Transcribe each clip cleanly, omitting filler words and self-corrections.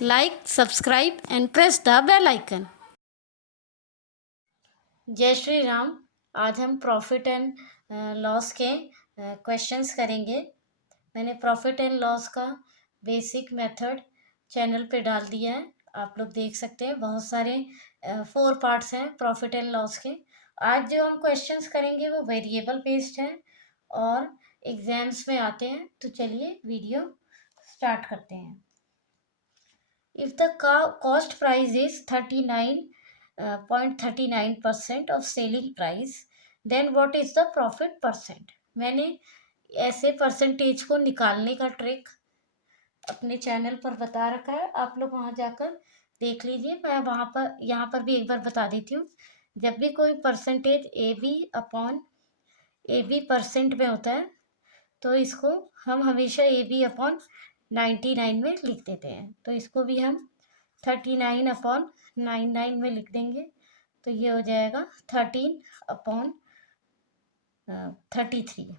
like, subscribe and press the bell icon. जय श्री राम। आज हम प्रॉफिट एंड लॉस के क्वेश्चंस करेंगे। मैंने प्रॉफिट एंड लॉस का बेसिक मेथड चैनल पे डाल दिया है, आप लोग देख सकते हैं। बहुत सारे 4 पार्ट्स हैं प्रॉफिट एंड लॉस के। आज जो हम क्वेश्चंस करेंगे वो वेरिएबल बेस्ड हैं और एग्जाम्स में आते हैं। तो चलिए वीडियो स्टार्ट करते हैं। If the cost price is 39.39% of selling price, then what is the profit percent? मैंने ऐसे परसेंटेज को निकालने का ट्रिक अपने चैनल पर बता रखा है, आप लोग वहाँ जाकर देख लीजिए। मैं वहाँ पर यहाँ पर भी एक बार बता देती हूँ। जब भी कोई परसेंटेज ए बी परसेंट में होता है तो इसको हम हमेशा ए बी अपॉन 99 में लिख देते हैं। तो इसको भी हम 39/99 में लिख देंगे। तो ये हो जाएगा 13/33।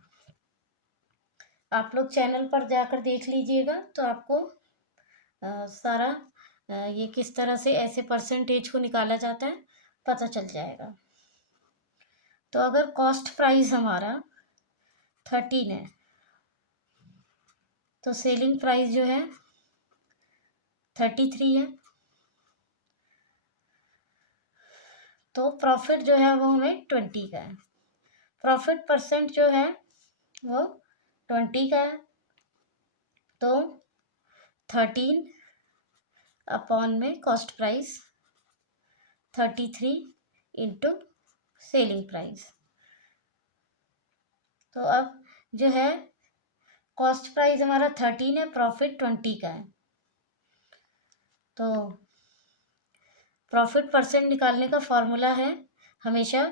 आप लोग चैनल पर जाकर देख लीजिएगा तो आपको सारा ये किस तरह से ऐसे परसेंटेज को निकाला जाता है पता चल जाएगा। तो अगर कॉस्ट प्राइस हमारा 13 है तो सेलिंग प्राइस जो है 33 है, तो प्रॉफिट जो है वो हमें 20 का है। प्रॉफिट परसेंट जो है वो 20 का है। तो 13 अपॉन में cost price 33 into selling price. तो अब जो है कॉस्ट प्राइस हमारा 13 है, प्रॉफिट 20 का है। तो प्रॉफिट परसेंट निकालने का फॉर्मूला है हमेशा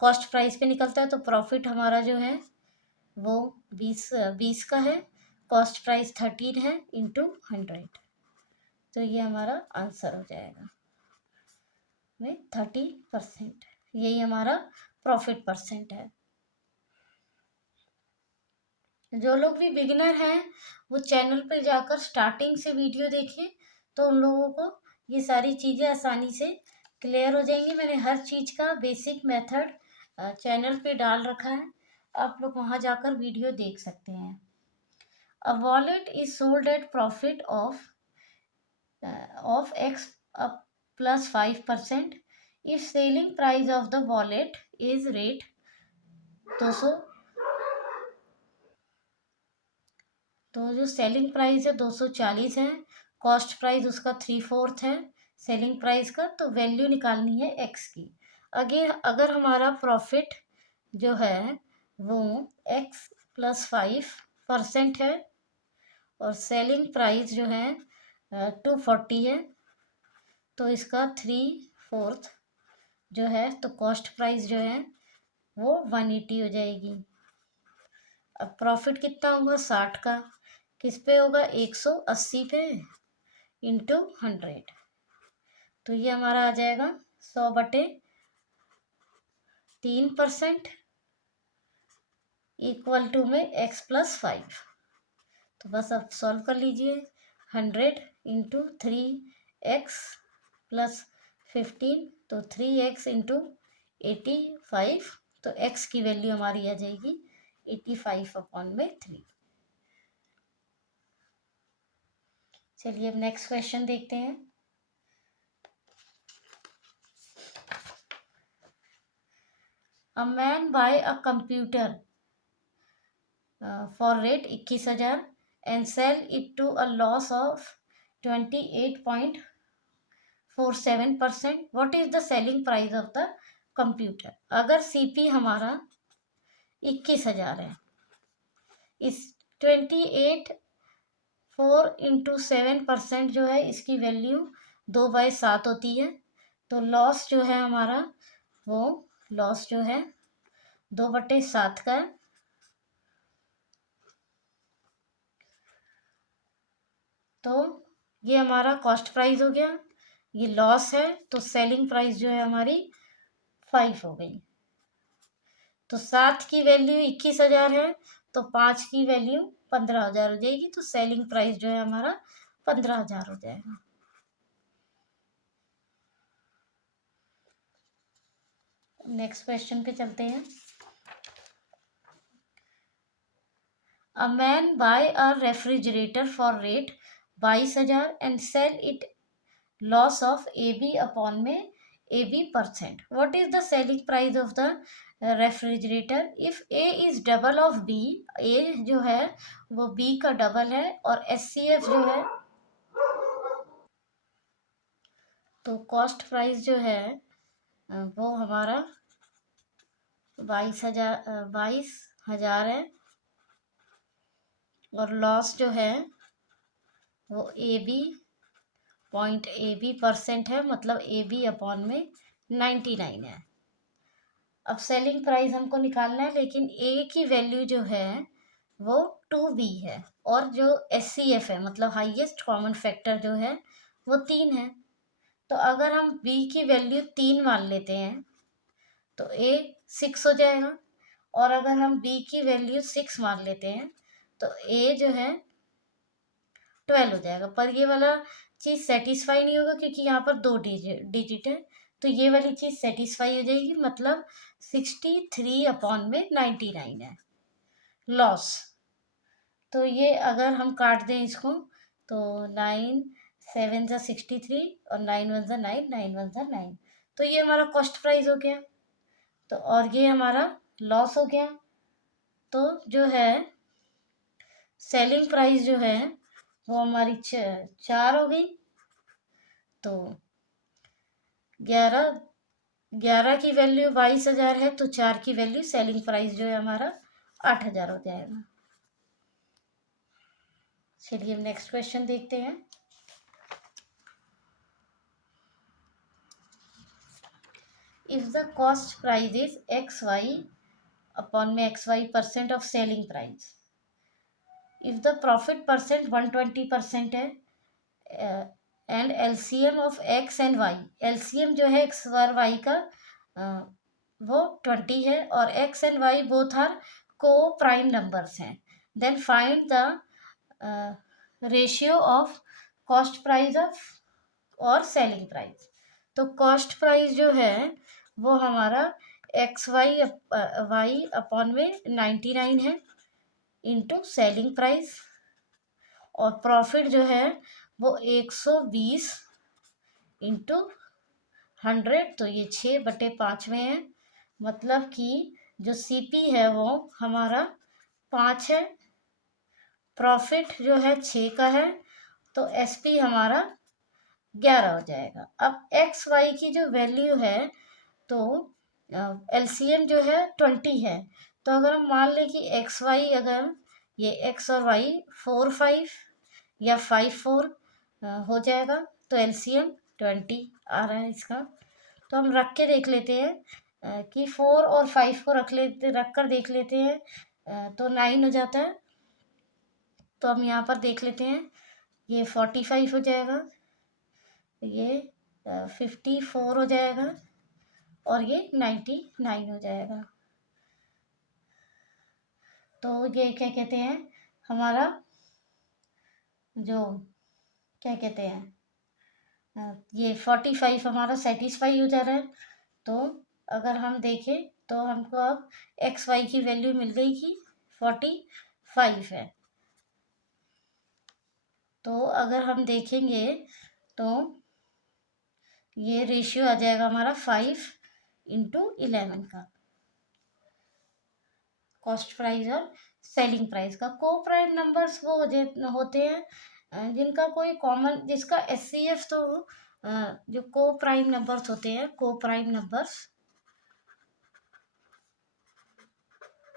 कॉस्ट प्राइस पे निकलता है। तो प्रॉफिट हमारा जो है वो 20 का है, कॉस्ट प्राइस 13 है इंटू 100। तो ये हमारा आंसर हो जाएगा में 30%। यही हमारा प्रॉफिट परसेंट है। जो लोग भी बिगिनर हैं वो चैनल पे जाकर स्टार्टिंग से वीडियो देखिए, तो उन लोगों को ये सारी चीज़ें आसानी से क्लियर हो जाएंगी। मैंने हर चीज़ का बेसिक मेथड चैनल पे डाल रखा है, आप लोग वहाँ जाकर वीडियो देख सकते हैं। A wallet is sold at profit of x plus 5% if selling price of the wallet is rate 200। तो जो सेलिंग प्राइस है 240 है, कॉस्ट प्राइस उसका 3/4 है सेलिंग प्राइस का। तो वैल्यू निकालनी है x की। अगर हमारा प्रॉफिट जो है वो x plus 5% है और सेलिंग प्राइस जो है 240 है, तो इसका 3/4 जो है, तो कॉस्ट प्राइस जो है वो 180 हो जाएगी। अब प्रॉफिट कितना होगा 60 का, किस पे होगा 180 पे इंटू 100। तो ये हमारा आ जाएगा 100/3% इक्वल टू में x plus 5। तो बस अब सॉल्व कर लीजिए। 100 इंटू 3x plus 15, तो 3x इंटू 85। तो x की वैल्यू हमारी आ जाएगी 85/3। चलिए अब नेक्स्ट क्वेश्चन देखते हैं। A man buy a computer for rate 21,000 and sell it to a loss of 28.47%। What is the selling price of the computer? अगर सीपी हमारा 21,000 है, इस 28.4 × 7% जो है इसकी वैल्यू 2/7 होती है। तो लॉस जो है हमारा वो लॉस जो है 2/7 का है। तो ये हमारा कॉस्ट प्राइस हो गया, ये लॉस है, तो सेलिंग प्राइस जो है हमारी 5 हो गई। तो 7 की वैल्यू 21,000 है, तो 5 की वैल्यू 15,000 हो जाएगी। तो सेलिंग प्राइस जो है हमारा 15,000 हो जाएगा। नेक्स्ट क्वेश्चन पे चलते हैं। A man buy a refrigerator for rate 22,000 and sell it loss of A B upon में A B percent. What is the selling price of the refrigerator if A is double of B. A जो है वो B का double है और S C F जो है, तो कॉस्ट प्राइस जो है वो हमारा 22,000 है और लॉस जो है वो A B point A B percent है, मतलब ए बी अपॉन में 99 है। अब सेलिंग प्राइस हमको निकालना है, लेकिन ए की वैल्यू जो है वो 2b है और जो एस सी एफ है मतलब हाईएस्ट कॉमन फैक्टर जो है वो 3 है। तो अगर हम b की वैल्यू 3 मान लेते हैं तो a 6 हो जाएगा, और अगर हम b की वैल्यू 6 मान लेते हैं तो a जो है 12 हो जाएगा। पर ये वाला चीज़ सेटिस्फाई नहीं होगा क्योंकि यहाँ पर 2 डिजिट है, तो ये वाली चीज़ सेटिस्फाई हो जाएगी, मतलब 63 अपॉन में 99 है लॉस। तो ये अगर हम काट दें इसको तो 9 7 जा 63 और 9 1 जा 9 9 1 जा 9, तो ये हमारा कॉस्ट प्राइस हो गया। तो और ये हमारा लॉस हो गया। तो जो है सेलिंग प्राइस जो है वो हमारी 4 हो गई। तो 11 की वैल्यू 22,000 है, तो 4 की वैल्यू सेलिंग प्राइस जो है हमारा 8,000 हो जाएगा। चलिए हम नेक्स्ट क्वेश्चन देखते हैं। If the cost price is X Y upon में XY% of selling price, if the profit percent 120% है and LCM of X and Y, LCM जो है एक्स और वाई का वो 20 है और X and Y both are co prime numbers हैं, then find the ratio of cost price of और सेलिंग प्राइस। तो कॉस्ट प्राइस जो है वो हमारा वाई अपॉन में 99 है इंटू सेलिंग प्राइस, और प्रॉफिट जो है वो 120 इंटू 100, तो ये 6/5 में है, मतलब कि जो सीपी है वो हमारा 5 है, प्रॉफिट जो है 6 का है, तो एसपी हमारा 11 हो जाएगा। अब एक्स वाई की जो वैल्यू है तो एलसीएम जो है 20 है, तो अगर हम मान लें कि एक्स वाई, अगर ये एक्स और वाई 4 5 या 5 4 हो जाएगा, तो एलसीएम 20 आ रहा है इसका। तो हम रख के देख लेते हैं कि 4 और 5 को रख कर देख लेते हैं, तो 9 हो जाता है। तो हम यहाँ पर देख लेते हैं, ये 45 हो जाएगा, ये 54 हो जाएगा और ये 99 हो जाएगा। तो ये क्या कहते हैं, हमारा जो क्या कहते हैं ये 45 हमारा सेटिस्फाई हो जा रहा है। तो अगर हम देखें तो हमको अब एक्स वाई की वैल्यू मिल गई कि 45 है। तो अगर हम देखेंगे तो ये रेशियो आ जाएगा हमारा 5/11 का, कॉस्ट प्राइस और सेलिंग प्राइस का। को प्राइम नंबर्स वो होते हैं जिनका कोई कॉमन, जिसका एचसीएफ, तो जो को प्राइम नंबर्स होते हैं, को प्राइम नंबर्स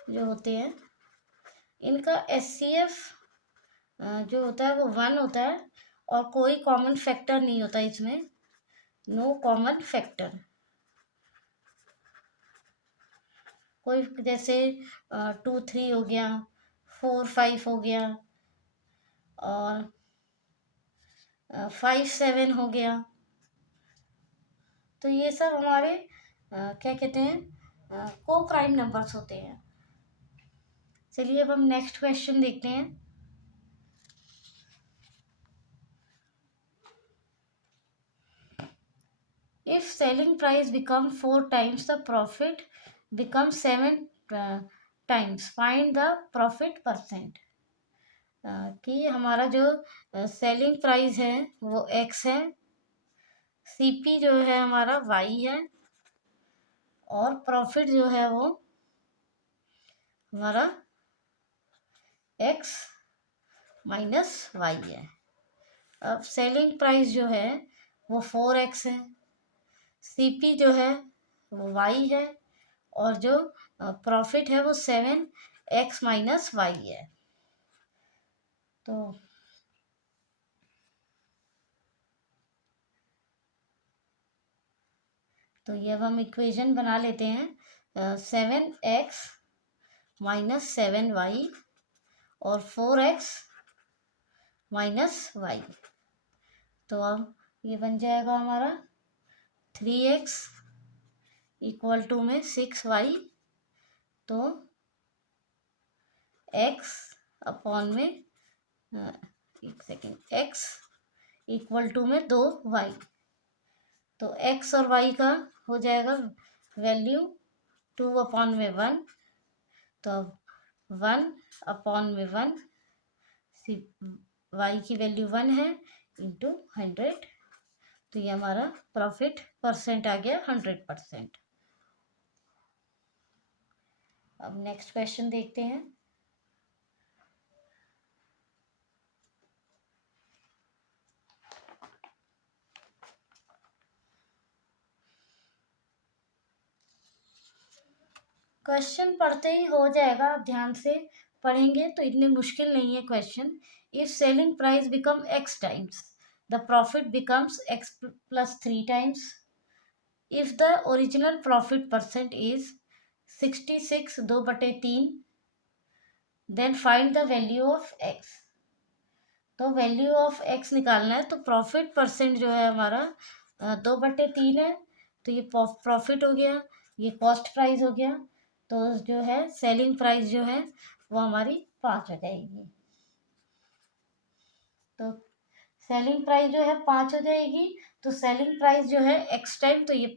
जो होते हैं इनका एचसीएफ जो होता है वो 1 होता है और कोई कॉमन फैक्टर नहीं होता इसमें, नो कॉमन फैक्टर। कोई जैसे 2 3 हो गया, 4 5 हो गया और 5 7 हो गया, तो ये सब हमारे क्या कहते हैं को प्राइम नंबर्स होते हैं। चलिए अब हम नेक्स्ट क्वेश्चन देखते हैं। if selling price become 4 times the profit become 7 times, find the profit percent. कि हमारा जो सेलिंग प्राइस है वो x है, सीपी जो है हमारा y है, और प्रॉफिट जो है वो हमारा x माइनस y है। अब सेलिंग प्राइस जो है वो 4x है, सीपी जो है वो y है, और जो प्रॉफिट है वो 7x माइनस y है। तो ये अब हम इक्वेशन बना लेते हैं, 7x माइनस 7y और 4x माइनस y। तो अब ये बन जाएगा हमारा 3x इक्वल टू में 6y, तो x अपॉन में एक सेकेंड, x इक्वल टू में 2y। तो x और y का हो जाएगा वैल्यू 2 अपॉन में 1, तो 1 अपॉन में 1, y की वैल्यू 1 है इंटू 100, तो ये हमारा प्रॉफिट परसेंट आ गया 100%। अब नेक्स्ट क्वेश्चन देखते हैं। क्वेश्चन पढ़ते ही हो जाएगा, आप ध्यान से पढ़ेंगे तो इतने मुश्किल नहीं है question. If selling price become x times the profit becomes x plus 3 times. If the original profit percent is 66 2/3, then find the value of x। तो वैल्यू ऑफ x निकालना है, तो प्रॉफिट परसेंट जो है हमारा 2/3 है, तो ये प्रॉफिट हो गया, ये कॉस्ट प्राइस हो गया, तो जो है सेलिंग प्राइस जो है वो हमारी 5 हो जाएगी। तो सेलिंग प्राइस जो है 5 हो जाएगी, तो सेलिंग प्राइस जो है x टाइम, तो ये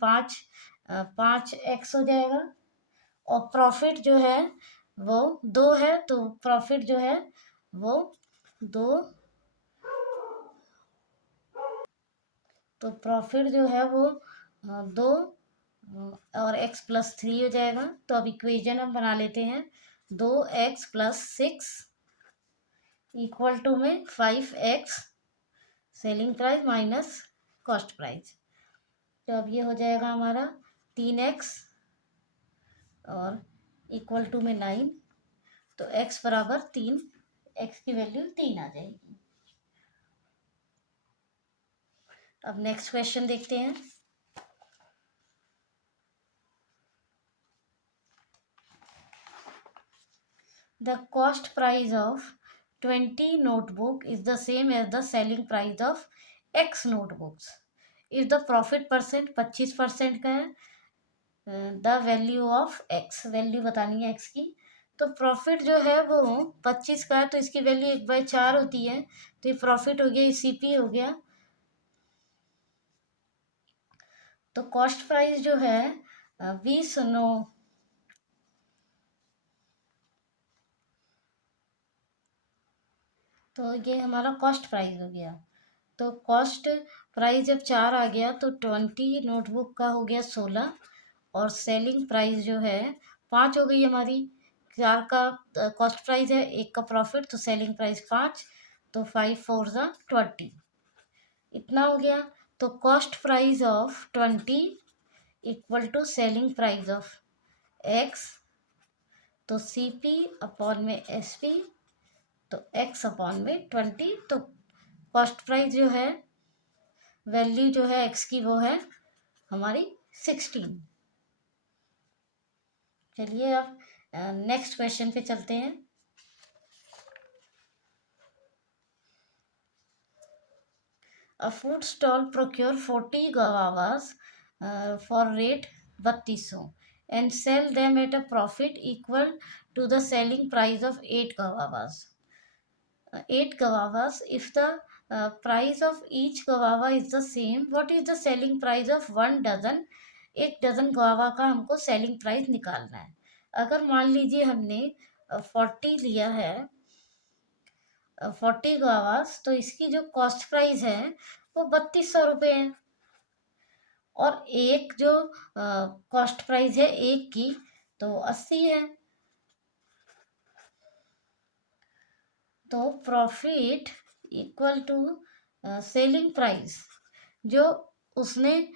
5x हो जाएगा, और प्रॉफिट जो है वो 2 है, तो प्रॉफिट जो है वो 2, तो प्रॉफिट जो है वो 2 और x प्लस 3 हो जाएगा। तो अब इक्वेशन हम बना लेते हैं, 2x प्लस 6 इक्वल टू में 5x selling price minus cost price. तो अब ये हो जाएगा हमारा 3x और इक्वल टू में 9, तो x बराबर 3, x की वैल्यू 3 आ जाएगी। अब नेक्स्ट क्वेश्चन देखते हैं। The cost price of 20 notebook is the same as the selling price of X notebooks. If the profit percent 25% का है, the value of X, value बतानी है X की। तो प्रॉफिट जो है वो 25 का है, तो इसकी वैल्यू 1/4 होती है, तो ये प्रॉफिट हो गया, ये CP हो गया। तो कॉस्ट प्राइस जो है 20 तो ये हमारा कॉस्ट प्राइस हो गया। तो कॉस्ट प्राइस जब 4 आ गया, तो 20 नोटबुक का हो गया 16, और सेलिंग प्राइस जो है 5 हो गई हमारी। 4 का कॉस्ट प्राइस है, 1 का प्रॉफिट, तो सेलिंग प्राइस 5, तो 5 4 20, इतना हो गया। तो cost price of 20 equal to selling price of x, तो CP अपॉन में SP, तो x अपॉन में 20, तो कॉस्ट प्राइस जो है वैल्यू जो है x की वो है हमारी 16। चलिए अब नेक्स्ट क्वेश्चन पे चलते हैं। A food stall procure 40 guavas for rate 3200 and sell them at a profit equal to the selling price of 8 guavas. 8 guavas. If the price of each guava is the same, what is the selling price of 1 dozen. 1 dozen guava का हमको selling price निकालना है। अगर मान लीजिए हमने 40 लिया है, 40 गवावास, तो इसकी जो कॉस्ट प्राइस है वो 3200 रुपये है। और एक जो कॉस्ट प्राइस है एक की, तो 80 है। तो profit equal to selling price, जो उसने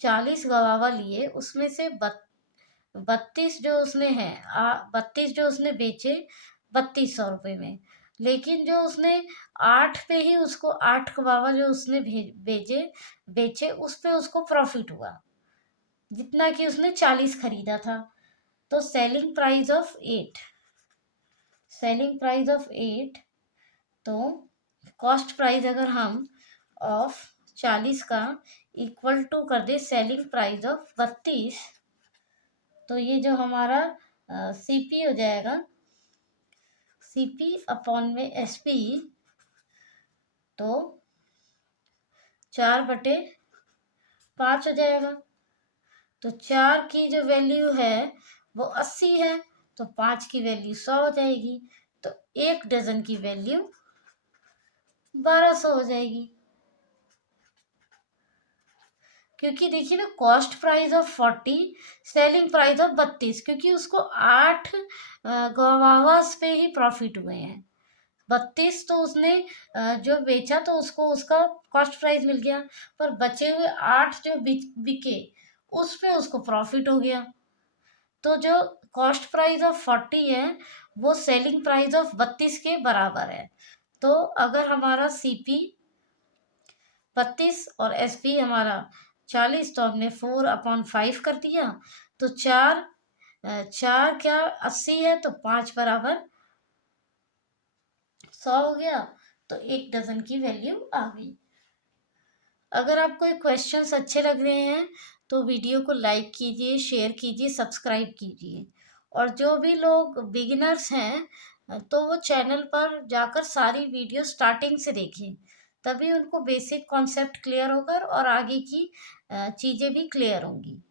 40 गवावा लिए उसमें से 32 जो उसने है 32 जो उसने बेचे 3200 रुपये में, लेकिन जो उसने 8 पे ही उसको 8 गवावा जो उसने बेचे बेचे उस पे उसको प्रॉफिट हुआ, जितना कि उसने 40 खरीदा था। तो सेलिंग प्राइस ऑफ 8, तो कॉस्ट प्राइस अगर हम ऑफ 40 का इक्वल टू कर दे सेलिंग प्राइस ऑफ 32, तो ये जो हमारा सीपी हो जाएगा, सीपी अपॉन में एसपी, तो 4/5 हो जाएगा। तो 4 की जो वैल्यू है वो 80 है, तो 5 की वैल्यू 100 हो जाएगी। तो 1 डजन की वैल्यू 1200 हो जाएगी। क्योंकि देखिए ना, cost price of 40, selling price of 32, क्योंकि उसको 8 गवावास पे ही प्रॉफिट हुए हैं। 32 तो उसने जो बेचा तो उसको उसका कॉस्ट प्राइस मिल गया, पर बचे हुए 8 जो बिके उस पे उसको प्रॉफिट हो गया। तो जो कॉस्ट प्राइस ऑफ 40 है वो सेलिंग प्राइस ऑफ 32 के बराबर है। तो अगर हमारा सीपी 32 और एसपी हमारा 40, तो हमने 4/5 कर दिया। तो 4 क्या 80 है, तो 5 बराबर 100 हो गया। तो 1 डजन की वैल्यू आ गई। अगर आपको ये क्वेश्चंस अच्छे लग रहे हैं तो वीडियो को लाइक कीजिए, शेयर कीजिए, सब्सक्राइब कीजिए। और जो भी लोग बिगिनर्स हैं तो वो चैनल पर जाकर सारी वीडियो स्टार्टिंग से देखें, तभी उनको बेसिक कॉन्सेप्ट क्लियर होगा और आगे की चीज़ें भी क्लियर होंगी।